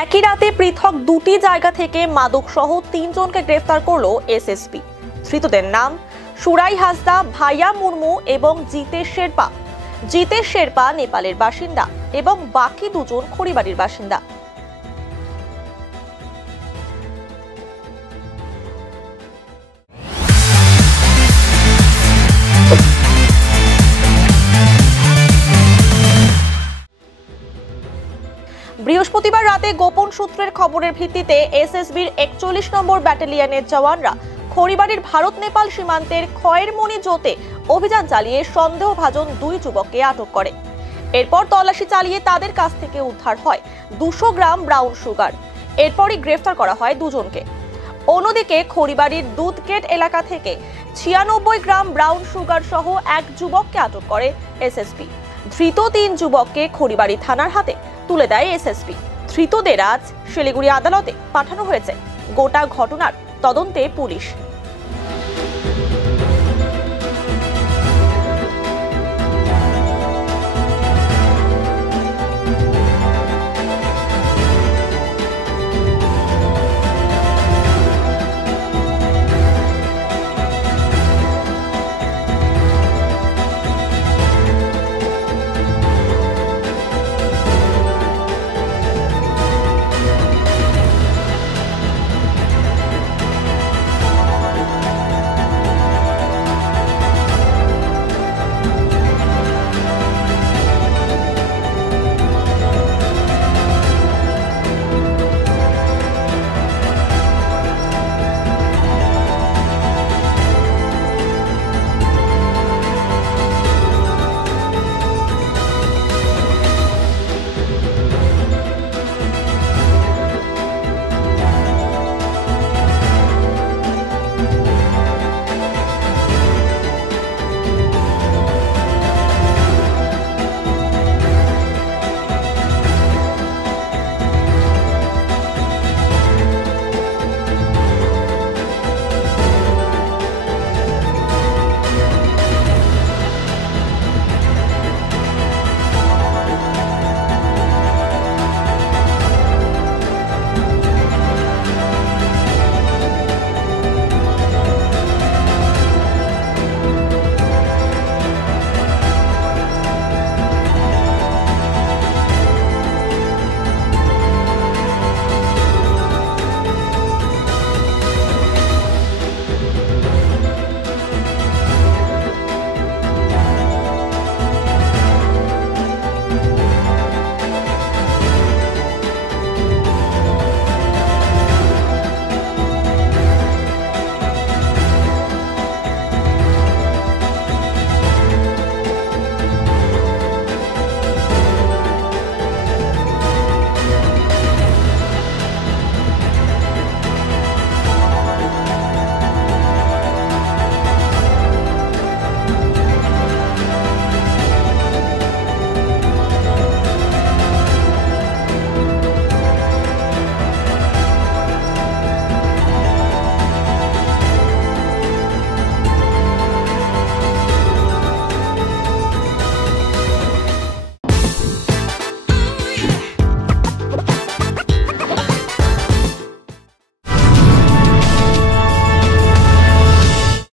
একই রাতে পৃথক দুটি জায়গা থেকে মাদক সহ ৩ জনকে গ্রেফতার করল এসএসপি। ধৃতদের নাম সুরাই হাসদা, ভাইয়া মুর্মু এবং জিতেশ শেরপা। জিতেশ শেরপা নেপালের বাসিন্দা এবং বাকি দুজন খড়িবাড়ির বাসিন্দা। বৃহস্পতিবার রাতে গোপন সূত্রের খবরের ভিত্তিতে এসএসবির ৪১ নম্বর ব্যাটালিয়নের জওয়ানরা খড়িবাড়ির ভারত নেপাল সীমান্তের খয়েরমণি জোতে অভিযান চালিয়ে সন্দেহভাজন ২ যুবককে আটক করে। এরপর তল্লাশি চালিয়ে তাদের কাছ থেকে উদ্ধার হয় ২০০ গ্রাম ব্রাউন সুগার। এরপরই গ্রেফতার করা হয় দুজনকে। অন্যদিকে খড়িবাড়ির দুধগেট এলাকা থেকে ৯৬ গ্রাম ব্রাউন সুগার সহ এক যুবককে আটক করে এসএসবি। ধৃত ৩ যুবককে খড়িবাড়ি থানার হাতে তুলে দেয় এসএসপি। ধৃতদের আজ শিলিগুড়ি আদালতে পাঠানো হয়েছে। গোটা ঘটনার তদন্তে পুলিশ।